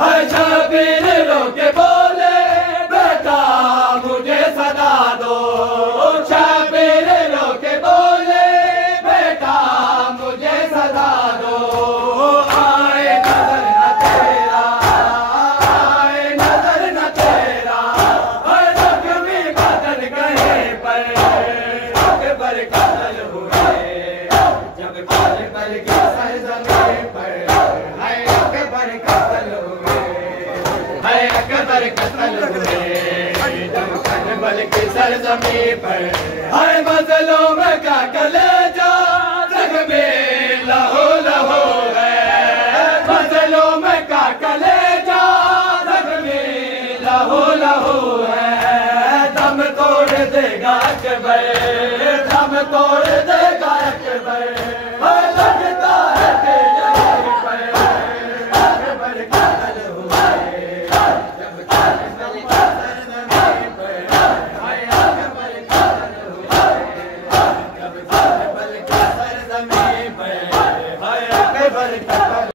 हर शबीर रोके बोले बेटा मुझे सदा दो, शबीर रोके बोले बेटा मुझे सदा दो। आए नजर न तेरा, आए नजर न तेरा, हर जख्मी बदन गए पर अकबर कत्ल हुए, जब करबल की सरजमीं पर है अकबर कत्ल हुए, है अकबर कत्ल हुए, जब करबल की सरजमीं पर है मजलूम का कलेजा जख्मी लहू लहू है, मजलूम का कलेजा जख्मी लहू लहू है। दम तोड़ देगा अकबर, दम तोड़ देगा अकबर, लगता है कि यहीं पर अकबर कत्ल हुए, जब करबल